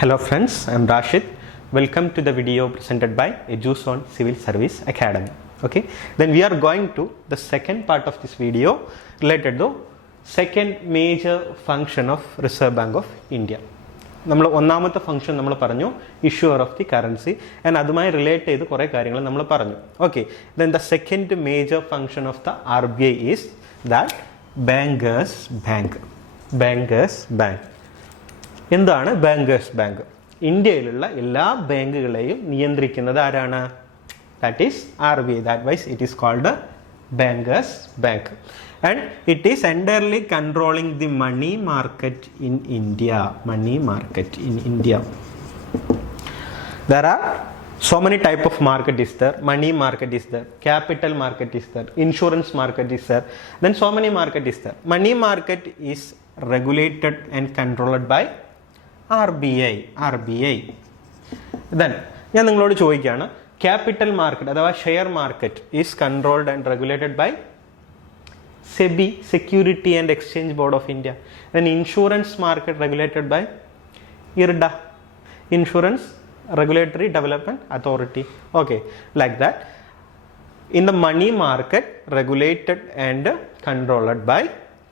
Hello friends, I am Rashid. Welcome to the video presented by EduZone Civil Service Academy. Okay, then we are going to the second part of this video related to second major function of Reserve Bank of India. നമ്മൾ ഒന്നാമത്തെ function നമ്മൾ പറഞ്ഞു issuer of the currency and അതുമായി relate ചെയ്ത് കുറേ കാര്യങ്ങൾ നമ്മൾ പറഞ്ഞു. Okay, then the second major function of the RBI is that bankers bank. Bankers bank എന്താണ് ബാങ്കേഴ്സ് ബാങ്ക്? ഇന്ത്യയിലുള്ള എല്ലാ ബാങ്കുകളെയും നിയന്ത്രിക്കുന്നത് ആരാണ്? That is RBI. That's why it is called bankers bank, and it is entirely controlling the money market in India. Money market in India, there are so many type of market is there. Money market is there, capital market is there, insurance market is there, then so many market is there. Money market is regulated and controlled by RBI. Then ഞാൻ നിങ്ങളോട് ചോദിക്കുകയാണ്, capital market അഥവാ share market is controlled and regulated by SEBI, security and exchange board of India. Then insurance market regulated by IRDA, insurance regulatory development authority. Okay, like that. In the money market regulated and controlled by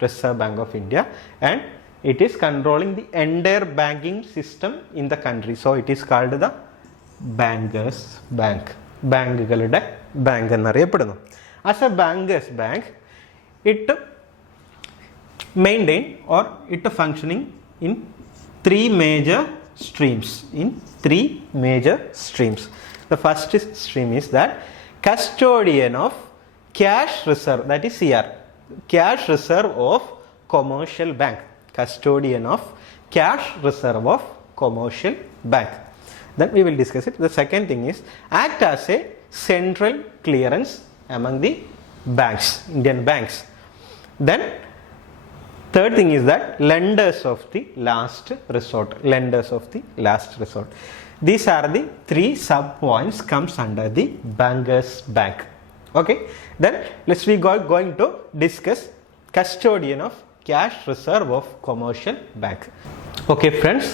Reserve Bank of India, and it is controlling the entire banking system in the country. So it is called the bankers bank. ബാങ്കുകളുടെ ബാങ്ക് എന്നറിയപ്പെടുന്നു. As a bankers bank it maintain or it functioning in three major streams. The first stream is that custodian of cash reserve, that is CR, cash reserve of commercial bank. Custodian of cash reserve of commercial bank. Then we will discuss it. The second thing is act as a central clearance among the banks, Indian banks. Then third thing is that lenders of the last resort. These are the three sub points comes under the bankers bank. Okay, then let's we going to discuss custodian of cash reserve of commercial bank. Okay friends,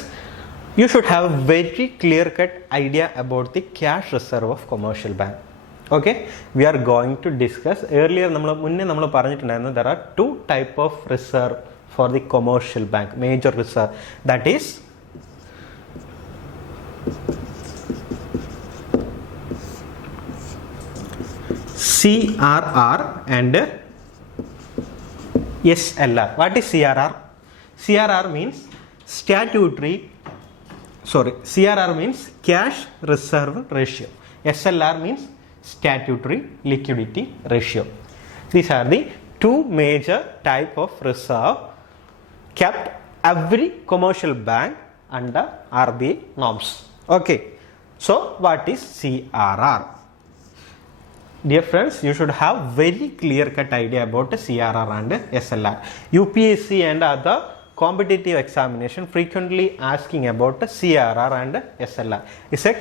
you should have a very clear cut idea about the cash reserve of commercial bank. Okay, we are going to discuss earlier നമ്മൾ പറഞ്ഞിട്ടുണ്ടായിരുന്നു there are two type of reserve for the commercial bank, major reserve, that is CRR and SLR. What is CRR? CRR means CRR means cash reserve ratio. SLR means statutory liquidity ratio. These are the two major type of reserve kept every commercial bank under RBI norms. Okay, so what is CRR? Dear friends, you should have very clear cut idea about CRR and SLR. UPSC and other competitive examination frequently asking about CRR and SLR. It's a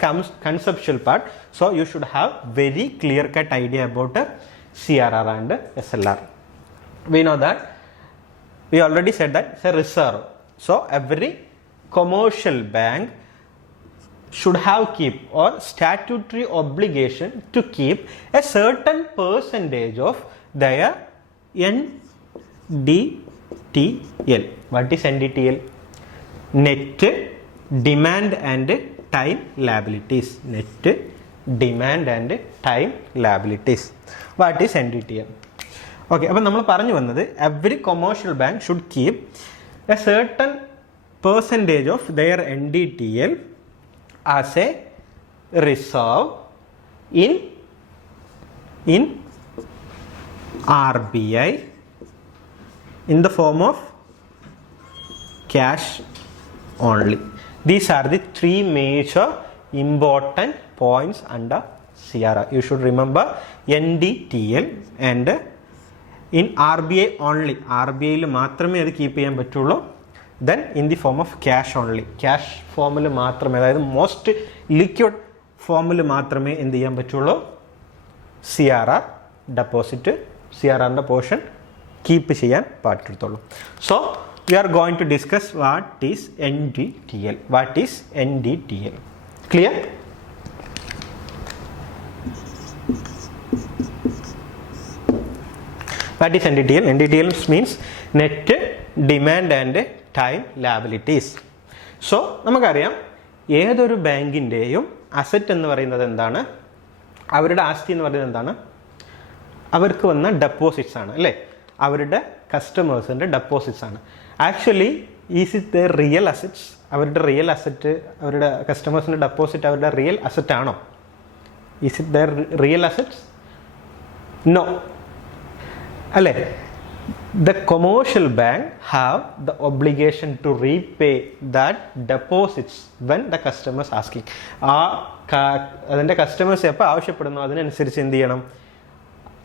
conceptual part, so you should have very clear cut idea about CRR and SLR. We know that we already said that it's a reserve, so every commercial bank should have keep or statutory obligation to keep a certain percentage of their NDTL. What is NDTL? Net demand and time liabilities. Net demand and time liabilities. What is NDTL? Okay, അപ്പോൾ നമ്മൾ പറഞ്ഞു വന്നത് every commercial bank should keep a certain percentage of their NDTL as a reserve in RBI in the form of cash only. These are the three major important points under CRR. You should remember NDTL and in RBI only. RBI യിൽ മാത്രമേ അത് കീപ്പ് ചെയ്യാൻ പറ്റുള്ളൂ. Then in the form of cash only. Cash ഫോമിൽ മാത്രമേ, അതായത് most liquid ഫോമിൽ മാത്രമേ എന്ത് ചെയ്യാൻ പറ്റുള്ളൂ? CRR ഡെപ്പോസിറ്റ്, CRRൻ്റെ പോർഷൻ കീപ്പ് ചെയ്യാൻ പാടുള്ളൂ. So we are going to discuss what is NDTL. What is NDTL? Clear? What is NDTL? NDTL means net demand and time liabilities. So നമുക്കറിയാം ഏതൊരു ബാങ്കിൻ്റെയും അസറ്റ് എന്ന് പറയുന്നത് എന്താണ്, അവരുടെ ആസ്തി എന്ന് പറയുന്നത് എന്താണ്, അവർക്ക് വന്ന ഡെപ്പോസിറ്റ്സ് ആണ് അല്ലേ, അവരുടെ കസ്റ്റമേഴ്സിൻ്റെ ഡെപ്പോസിറ്റ്സ് ആണ്. Actually is it the real assets? അവരുടെ റിയൽ അസറ്റ്, അവരുടെ കസ്റ്റമേഴ്സിൻ്റെ ഡെപ്പോസിറ്റ് അവരുടെ റിയൽ അസറ്റ് ആണോ? Is it the real assets? No അല്ലേ. The commercial bank have the obligation to repay that deposits when the customer is asking. അതിൻ്റെ കസ്റ്റമേഴ്സ് എപ്പോൾ ആവശ്യപ്പെടുന്നു അതിനനുസരിച്ച് എന്ത് ചെയ്യണം,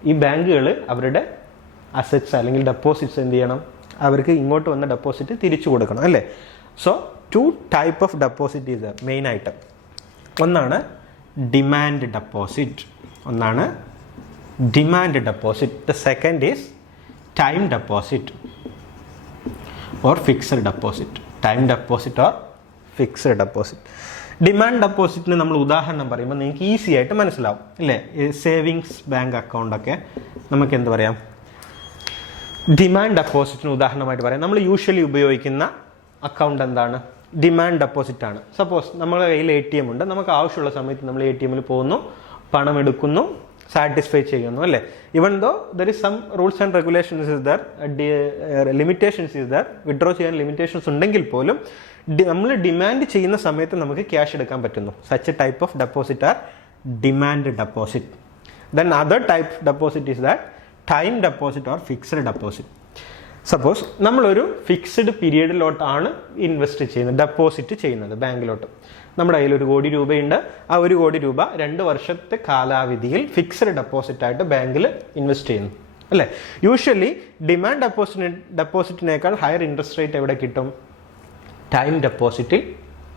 ഈ ബാങ്കുകൾ അവരുടെ അസറ്റ്സ് അല്ലെങ്കിൽ ഡെപ്പോസിറ്റ്സ് എന്ത് ചെയ്യണം, അവർക്ക് ഇങ്ങോട്ട് വന്ന ഡെപ്പോസിറ്റ് തിരിച്ചു കൊടുക്കണം അല്ലേ. സോ 2 type of deposit is the main item. ഒന്നാണ് ഡിമാൻഡ് ഡെപ്പോസിറ്റ്, ഒന്നാണ് demand deposit. The second is time deposit or fixed deposit. Time deposit or fixed deposit. Demand ഡെപ്പോസിറ്റിന് നമ്മൾ ഉദാഹരണം പറയുമ്പോൾ നിങ്ങൾക്ക് ഈസി ആയിട്ട് മനസ്സിലാവും അല്ലേ. സേവിങ്സ് ബാങ്ക് അക്കൗണ്ടൊക്കെ നമുക്ക് എന്ത് പറയാം, ഡിമാൻഡ് ഡെപ്പോസിറ്റിന് ഉദാഹരണമായിട്ട് പറയാം. നമ്മൾ യൂഷ്വലി ഉപയോഗിക്കുന്ന അക്കൗണ്ട് എന്താണ്, ഡിമാൻഡ് ഡെപ്പോസിറ്റ് ആണ്. സപ്പോസ് നമ്മുടെ കയ്യിൽ ATM ഉണ്ട്, നമുക്ക് ആവശ്യമുള്ള സമയത്ത് നമ്മൾ ATM പോകുന്നു, പണം എടുക്കുന്നു, സാറ്റിസ്ഫൈ ചെയ്യുന്നു അല്ലേ. Even though there is some rules and regulations is there, limitations is there, withdraw ചെയ്യാൻ ലിമിറ്റേഷൻസ് ഉണ്ടെങ്കിൽ പോലും നമ്മൾ ഡിമാൻഡ് ചെയ്യുന്ന സമയത്ത് നമുക്ക് ക്യാഷ് എടുക്കാൻ പറ്റുന്നു. Such a type of deposit are demand deposit. Then other type deposit is that time deposit or fixed deposit. Suppose നമ്മളൊരു ഫിക്സ്ഡ് പീരീഡിലോട്ടാണ് ഇൻവെസ്റ്റ് ചെയ്യുന്നത്, ഡെപ്പോസിറ്റ് ചെയ്യുന്നത് ബാങ്കിലോട്ട്. നമ്മുടെ കയ്യിൽ 1 കോടി രൂപയുണ്ട്, ആ 1 കോടി രൂപ 2 വർഷത്തെ കാലാവധിയിൽ ഫിക്സ്ഡ് ഡെപ്പോസിറ്റ് ആയിട്ട് ബാങ്കിൽ ഇൻവെസ്റ്റ് ചെയ്യുന്നു അല്ലേ. യൂഷ്വലി ഡിമാൻഡ് ഡെപ്പോസിറ്റിനേക്കാൾ ഹയർ ഇൻട്രസ്റ്റ് റേറ്റ് എവിടെ കിട്ടും, ടൈം ഡെപ്പോസിറ്റിൽ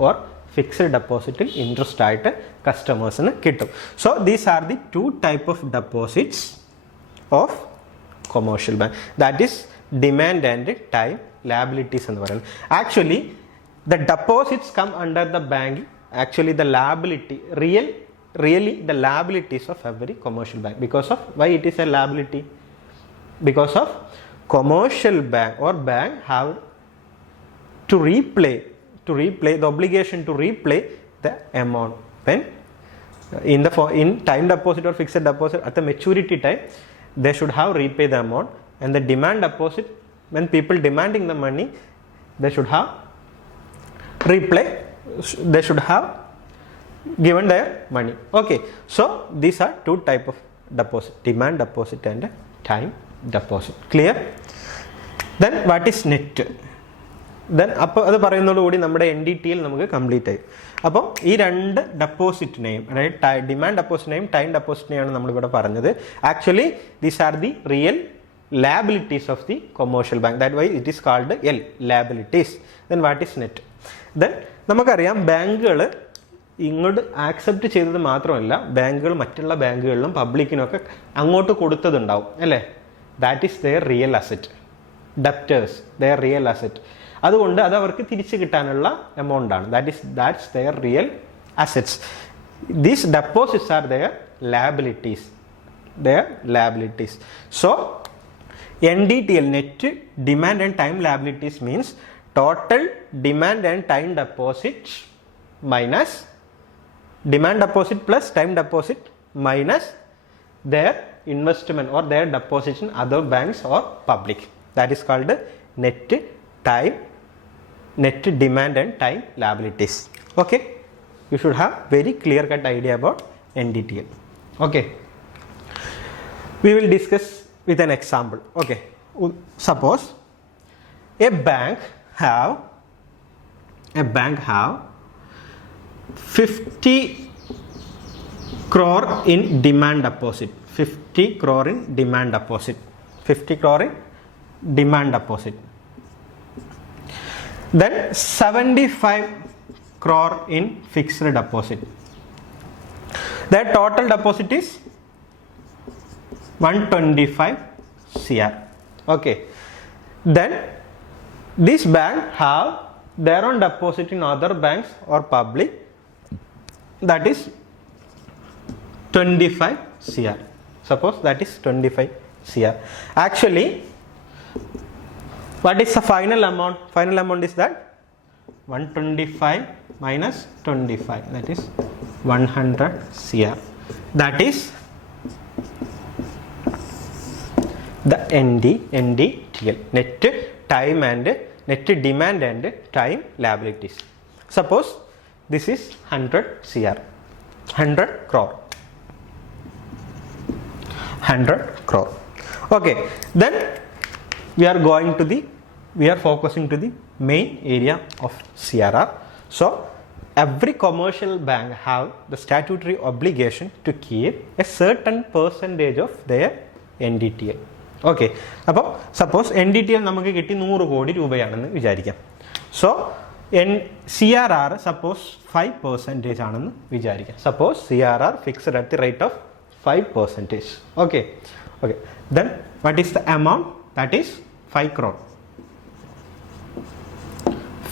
ഓർ ഫിക്സ്ഡ് ഡെപ്പോസിറ്റിൽ ഇൻട്രസ്റ്റ് ആയിട്ട് കസ്റ്റമേഴ്സിന് കിട്ടും. So these are the 2 type of deposits of commercial bank. That is demand and time liabilities എന്ന് പറയുന്നത്. Actually the deposits come under the bank. Actually the liability, really the liabilities of every commercial bank. Because of why it is a liability? Because of commercial bank or bank have to repay the obligation to repay the amount when in time deposit or fixed deposit at the maturity time they should have repay the amount. And the demand deposit, when people demanding the money, they should have they should have given their money. Okay, so these are 2 type of deposit, demand deposit and time deposit. Clear? Then what is net? Then അപ്പോൾ അത് പറയുന്നതോടുകൂടി നമ്മുടെ NDTL നമുക്ക് കംപ്ലീറ്റ് ആയി. അപ്പോൾ ഈ 2 ഡെപ്പോസിറ്റിനെയും, അതായത് ഡിമാൻഡ് ഡെപ്പോസിറ്റിനെയും ടൈം ഡെപ്പോസിറ്റിനെയാണ് നമ്മളിവിടെ പറഞ്ഞത്. Actually these are the real liabilities of the commercial bank. That why it is called L, liabilities. Then what is net? Then നമുക്കറിയാം ബാങ്കുകൾ ഇങ്ങോട്ട് ആക്സെപ്റ്റ് ചെയ്തത് മാത്രമല്ല, ബാങ്കുകൾ മറ്റുള്ള ബാങ്കുകളിലും പബ്ലിക്കിനൊക്കെ അങ്ങോട്ട് കൊടുത്തതുണ്ടാവും അല്ലേ. That is their real asset, debtors their real asset. അതുകൊണ്ട് അത് അവർക്ക് തിരിച്ചു കിട്ടാനുള്ള എമൗണ്ട് ആണ്. That's their real assets. These deposits are their liabilities. So NDTL, net demand and time liabilities, means total demand and time deposits minus demand deposit plus time deposit minus their investment or their deposits in other banks or public. That is called net demand and time liabilities. Okay, you should have very clear cut idea about NDTL. Okay, we will discuss with an example. Okay, suppose a bank have 50 crore in demand deposit. 50 crore in demand deposit. 50 crore in demand deposit. Then 75 crore in fixed deposit. Their total deposit is 125 CR. Okay, then this bank have their own deposit in other banks or public, that is 25 CR. Suppose that is 25 CR. Actually, what is the final amount? Final amount is that 125 minus 25, that is 100 CR. That is the NDTL, net time and net demand and time liabilities. Suppose this is 100 CR, 100 crore. 100 crore. Okay, then we are focusing to the main area of CRR. So every commercial bank have the statutory obligation to keep a certain percentage of their NDTL. Okay, അപ്പോൾ suppose NDTL നമുക്ക് കിട്ടി 100 കോടി രൂപയാണെന്ന് വിചാരിക്കാം. So CRR suppose 5% ആണെന്ന് വിചാരിക്കാം. Suppose CRR fixed at the rate of 5%. Okay, then what is the amount? That is 5 crore.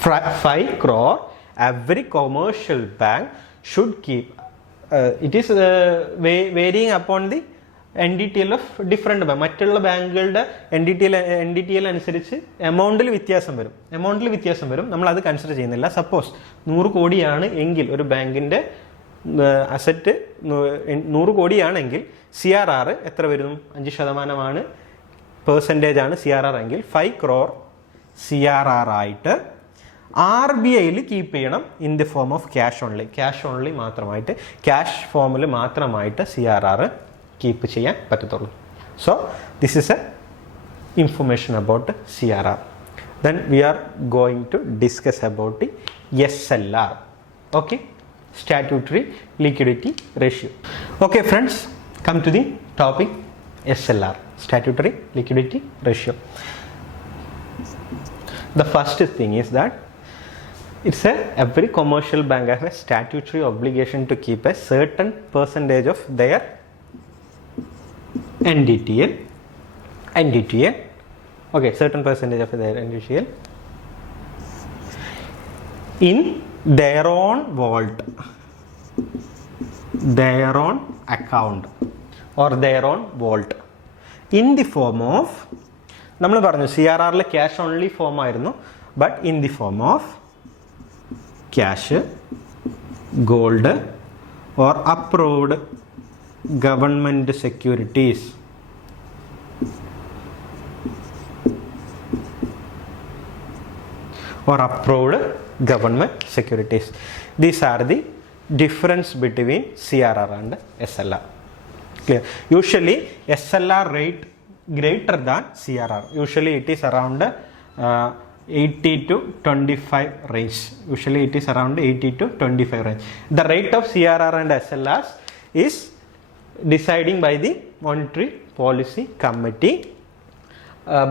5 crore every commercial bank should keep. It is varying upon the NDTL of different bank. മറ്റുള്ള ബാങ്കുകളുടെ NDTL അനുസരിച്ച് എമൗണ്ടിൽ വ്യത്യാസം വരും. നമ്മൾ അത് കൺസിഡർ ചെയ്യുന്നില്ല. സപ്പോസ് 100 കോടിയാണ് എങ്കിൽ ഒരു ബാങ്കിന്റെ അസറ്റ് 100 കോടിയാണെങ്കിൽ CRR എത്ര വരും? 5% പെർസെൻറ്റേജ് ആണ് CRR എങ്കിൽ 5 crore CRR ആയിട്ട് RBIയിൽ കീപ്പ് ചെയ്യണം in the form of cash only മാത്രമായിട്ട്, ക്യാഷ് ഫോമിൽ മാത്രമായിട്ട് CRR കീപ്പ് ചെയ്യാൻ പറ്റത്തുള്ളൂ. So this is a information about CRR. Then we are going to discuss about the SLR. Okay, statutory liquidity ratio. Okay friends, come to the topic SLR, statutory liquidity ratio. The first thing is that every commercial bank has a statutory obligation to keep a certain percentage of their NDTL. Okay, certain percentage of their NDTL in their own vault, their own account or their own vault in the form of, നമ്മൾ പറഞ്ഞു CRRൽ cash only form ആയിരുന്നു, but in the form of cash, gold or approved government securities. Or approved government securities. These are the difference between CRR and SLR. Clear? Usually SLR rate greater than CRR. Usually it is around 80 to 25 range. Usually it is around 80 to 25 range. The rate of CRR and SLRs is deciding by the Monetary Policy Committee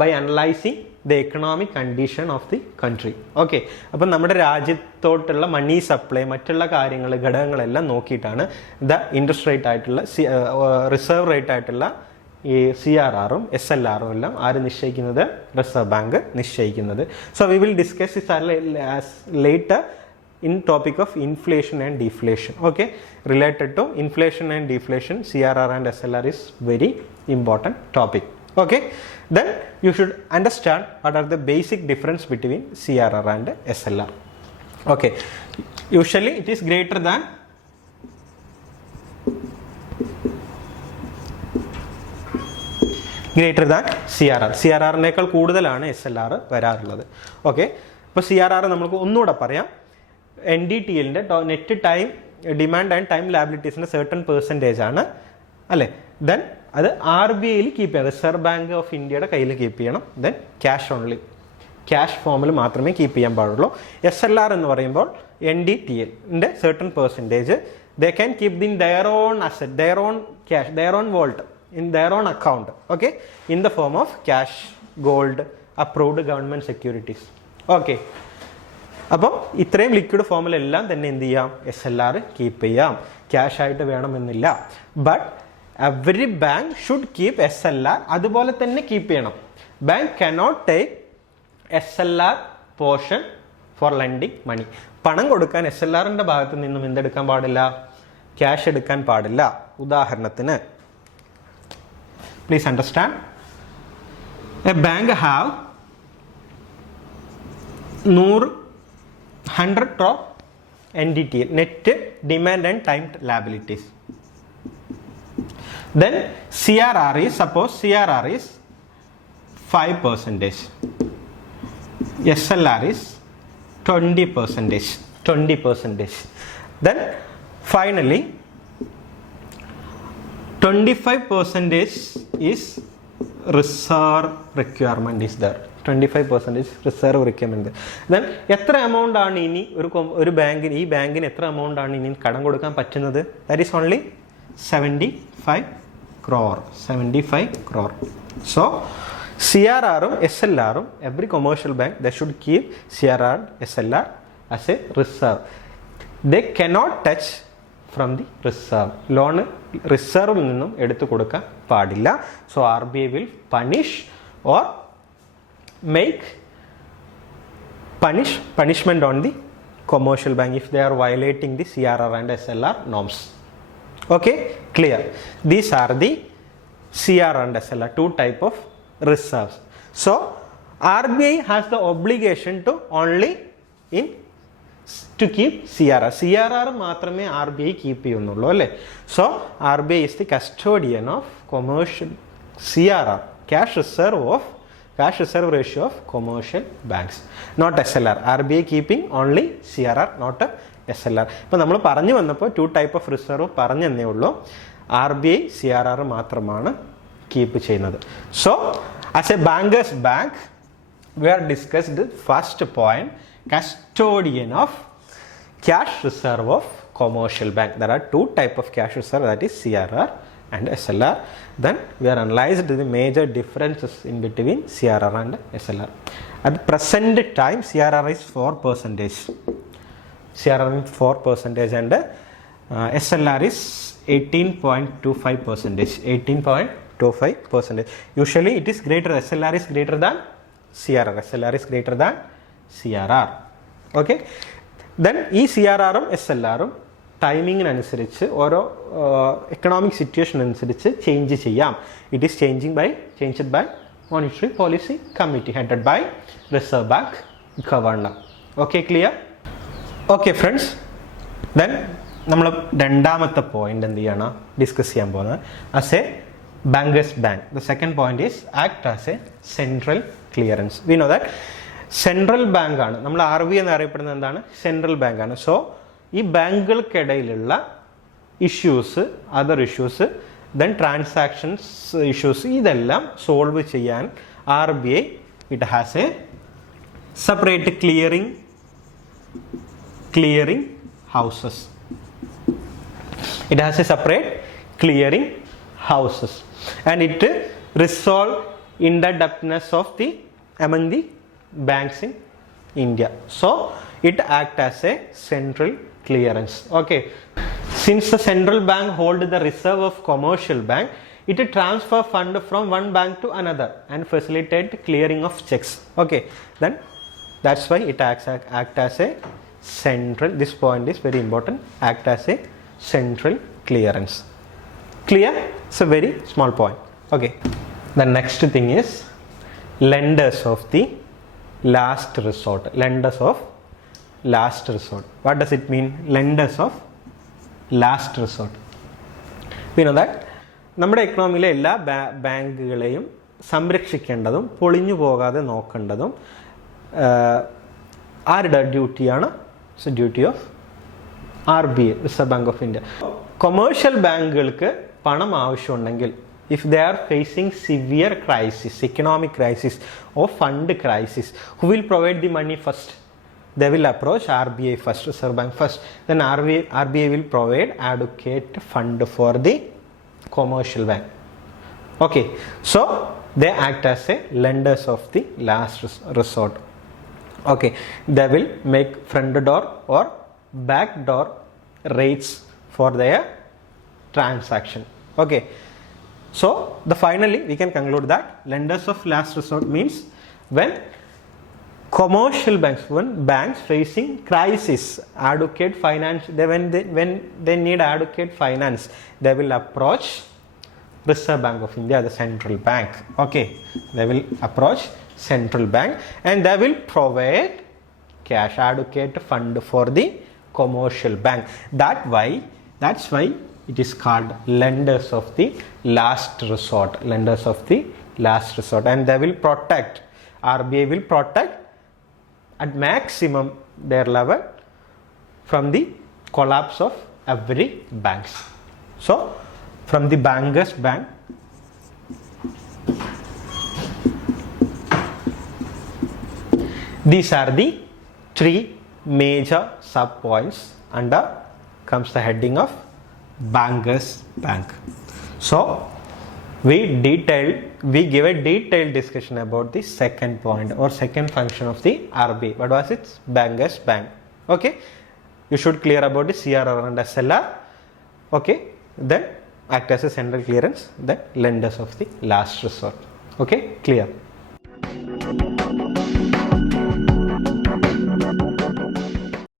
by analyzing the economic condition of the country. Okay, അപ്പോൾ നമ്മുടെ രാജ്യത്തോട്ടുള്ള money supply, മറ്റുള്ള കാര്യങ്ങൾ, ഘടകങ്ങളെല്ലാം നോക്കിയിട്ടാണ് the interest rate ആയിട്ടുള്ള reserve rate ആയിട്ടുള്ള ഈ CRRും SLRും എല്ലാം ആര് നിശ്ചയിക്കുന്നത്? റിസർവ് ബാങ്ക് നിശ്ചയിക്കുന്നത്. So we will discuss this later in topic of inflation and deflation. Okay, related to inflation and deflation, CRR and SLR is very important topic. Okay, then you should understand what are the basic difference between CRR and SLR. Okay, usually it is greater than CRR. CRRനേക്കാൾ കൂടുതലാണ് SLR വരാറുള്ളത്. Okay, അപ്പോൾ CRR നമുക്ക് ഒന്നുകൂടെ പറയാം. NDTLന്റെ net time demand and time ലയബിലിറ്റീസിന്റെ certain percentage ആണ് അല്ലേ. ദെൻ അത് RBIയിൽ കീപ്പ് ചെയ്യണം, റിസർവ് ബാങ്ക് ഓഫ് ഇന്ത്യയുടെ കയ്യിൽ കീപ്പ് ചെയ്യണം. ദെൻ ക്യാഷ് ഓൺലി, ക്യാഷ് ഫോമിൽ മാത്രമേ കീപ്പ് ചെയ്യാൻ പാടുള്ളൂ. SLR എന്ന് പറയുമ്പോൾ NDTLന്റെ certain percentage they can keep in their own asset, their own cash, their own vault, in their own account. Okay, in the form of cash, gold, approved government securities. Okay, അപ്പം ഇത്രയും ലിക്വിഡ് ഫോമിലെല്ലാം തന്നെ എന്ത് ചെയ്യാം? SLR കീപ്പ് ചെയ്യാം. ക്യാഷ് ആയിട്ട് വേണമെന്നില്ല. But every bank should keep SLR അതുപോലെ തന്നെ കീപ്പ് ചെയ്യണം. Bank cannot take SLR portion for lending money. പണം കൊടുക്കാൻ SLRന്റെ ഭാഗത്ത് നിന്നും എന്തെടുക്കാൻ പാടില്ല? ക്യാഷ് എടുക്കാൻ പാടില്ല. ഉദാഹരണത്തിന്, please understand, a bank have 100 crore NDTL, net demand and time liabilities. Then CRR is, suppose CRR is 5%, SLR is 20%. Then finally 25% is reserve requirement is there. 25% is reserve requirement. Then എത്ര amount ആണ് ഇനി ഒരു ബാങ്കിന്, ഈ ബാങ്കിന് എത്ര amount ആണ് ഇനി കടം കൊടുക്കാൻ പറ്റുന്നത്? That is only 75 crore. So CRR ഉം SLR ഉം every commercial bank they should keep CRR SLR as a reserve. They cannot touch from the reserve. Loan reserve നിന്നും എടുത്തു കൊടുക്കാൻ പാടില്ല. So RBI will punish or make punishment on the commercial bank if they are violating the CRR and SLR norms. Okay, clear? These are the CRR and SLR, two type of reserves. So RBI has the obligation to only to keep CRR മാത്രമേ RBI keep ചെയ്യുന്നുള്ളൂ അല്ലേ? So RBI is the custodian of commercial CRR, cash reserve ratio of commercial banks, not SLR. RBI keeping only CRR, not SLR. ഇപ്പോൾ നമ്മൾ പറഞ്ഞു വന്നപ്പോൾ to type of reserve പറഞ്ഞെന്നേ ഉള്ളൂ. RBI CRR മാത്രമാണ് കീപ്പ് ചെയ്യുന്നത്. So as a bankers bank we are discussed the first point, custodian of cash reserve of commercial bank. There are two type of cash reserve, that is CRR and SLR. Then we are analyzed the major differences in between CRR and SLR. At the present time CRR is 4%. CRR is 4% and SLR is 18.25%. 18.25%. Usually it is greater, SLR is greater than CRR. SLR is greater than CRR. Okay. Then ഈ CRR ഉം SLR ഉം ടൈമിങ്ങിനനുസരിച്ച് ഓരോ economic situation അനുസരിച്ച് change ചെയ്യാം. It is changed by monetary policy committee headed by Reserve Bank governor. Okay, clear? Okay friends, then നമ്മൾ രണ്ടാമത്തെ point എന്ത് ചെയ്യണം, ഡിസ്കസ് ചെയ്യാൻ പോകുന്നത് as a bankers bank. The second point is act as a central clearance. We know that central bank ആണ്, നമ്മൾ RBI എന്ന് അറിയപ്പെടുന്നത് എന്താണ്? സെൻട്രൽ ബാങ്ക് ആണ്. സോ ഈ ബാങ്കുകൾക്കിടയിലുള്ള issues, other issues, then transactions issues, ഇതെല്ലാം സോൾവ് ചെയ്യാൻ RBI it has a separate clearing houses. It has a separate clearing houses and it resolve interdebtedness of the among the banks in India. So it act as a central clearance. Okay, since the central bank hold the reserve of commercial bank, it transfer fund from one bank to another and facilitate clearing of checks. Okay, then that's why it act as a central, this point is very important, act as a central clearance. Clear? It's a very small point. Okay, the next thing is lenders of the last resort. Lenders of last resort. What does it mean? Lenders of last resort. We know that നമ്മുടെ എക്കണോമിയിലെ എല്ലാ ബാങ്കുകളെയും സംരക്ഷിക്കേണ്ടതും പൊളിഞ്ഞു പോകാതെ നോക്കേണ്ടതും ആരുടെ ഡ്യൂട്ടിയാണ്? It's a duty of RBI, reserve bank of India. Commercial ബാങ്കുകൾക്ക് പണം ആവശ്യമുണ്ടെങ്കിൽ, if they are facing severe crisis, economic crisis or fund crisis, who will provide the money first? They will approach RBI first, Reserve Bank first. Then RBI will provide adequate fund for the commercial bank. Okay, so they act as a lenders of the last resort. Okay, they will make front door or back door rates for their transaction. Okay, So finally we can conclude that lenders of last resort means when commercial banks, when banks facing crisis, adequate finance, when they need adequate finance, they will approach Reserve Bank of India, the central bank. Okay, they will approach central bank and they will provide cash, adequate fund for the commercial bank. That's why it is called lenders of the last resort. Lenders of the last resort, and they will protect. RBI will protect at maximum their level from the collapse of every banks. So from the bankers bank, these are the three major sub points under comes the heading of bankers bank. So we give a detailed discussion about the second point or second function of the RBI. What was it? Bankers bank. Okay, you should clear about the CRR and SLR. Okay, then act as a central clearance, then lenders of the last resort. Okay, clear.